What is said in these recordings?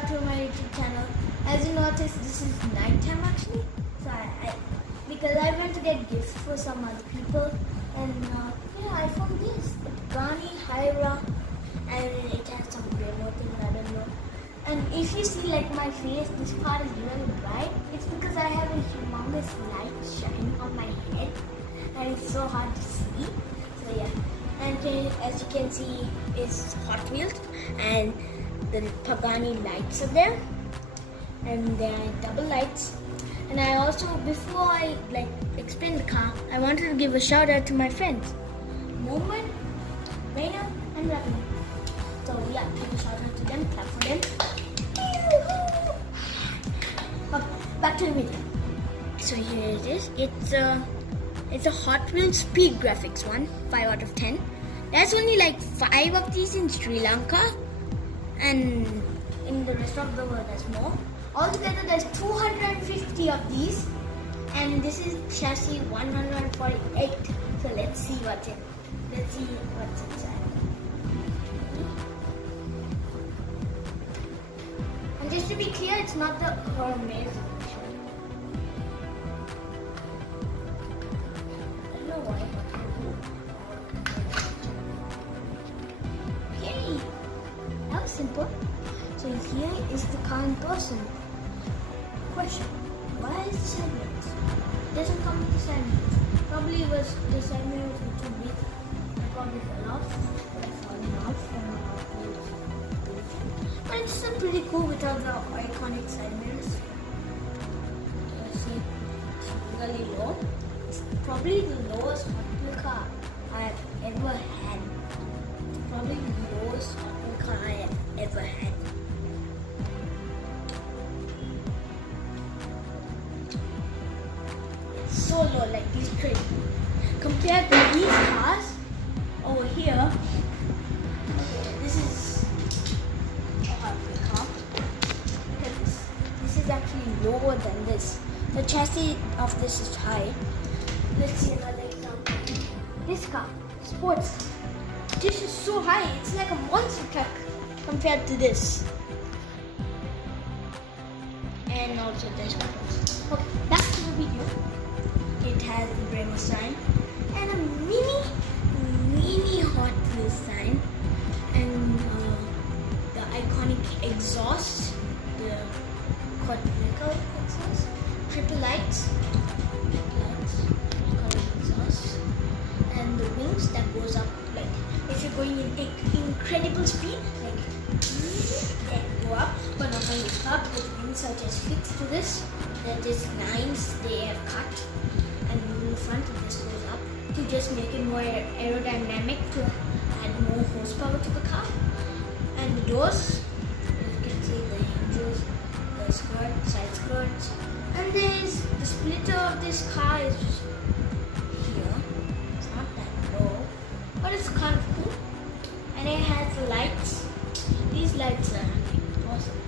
back to my YouTube channel. As you notice, this is night time actually. So because I went to get gifts for some other people, and I found this Pagani Huayra, and it has some remote thing, I don't know. And if you see like my face, this part is really bright. It's because I have a humongous light shining on my head, and it's so hard to see. So yeah. And as you can see, it's Hot Wheels, and the Pagani lights are there, and there are double lights. And I also, before I explain the car, I wanted to give a shout out to my friends, Moment, Raina, and Ravi. So yeah, give a shout out to them, clap for them. Okay, back to the video. So here it is. It's a Hot Wheels Speed Graphics one, 5 out of 10. There's only like 5 of these in Sri Lanka, and in the rest of the world there's more. Altogether there's 250 of these, and this is chassis 148. So let's see what's inside. And just to be clear, it's not the Hermes version. I don't know why. Okay, that was simple. So here is the car in person. Question: why is the side mirrors? It doesn't come with the side mirrors. Probably was the side mirrors were too big. I probably fell off. But it's still pretty cool without the iconic side mirrors. See, it's really low. It's probably the lowest Hot Wheel car I have ever had. It's probably the lowest Hot Wheel car I have ever had. So low, like these crazy. Compared to these cars over here, okay, this is a Hot Wheel car. Look at this. This is actually lower than this. The chassis of this is high. Let's see another example. This car, sports. This is so high. It's like a monster truck compared to this. And also this one. Okay, back to the video. It has the Brahma sign and a mini Hot Wheels sign, and the iconic exhaust, the quadriple exhaust, triple lights, exhaust, and the wings that goes up like if you're going in incredible speed, like they go up, but not only up, the wings are just fixed to this. There is lines they have cut. And in the front it just goes up to just make it more aerodynamic, to add more horsepower to the car. And the doors, you can see the hinges, the skirt, side skirts, and there's the splitter of this car is here. It's not that low, but it's kind of cool. And it has lights. These lights are awesome.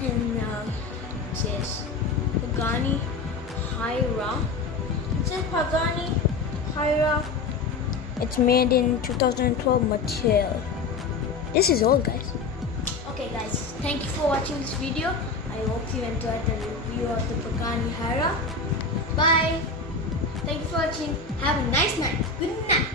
And it says Pagani Huayra. It says Pagani Huayra. It's made in 2012 material. This is old, guys. Okay, guys. Thank you for watching this video. I hope you enjoyed the review of the Pagani Huayra. Bye. Thank you for watching. Have a nice night. Good night.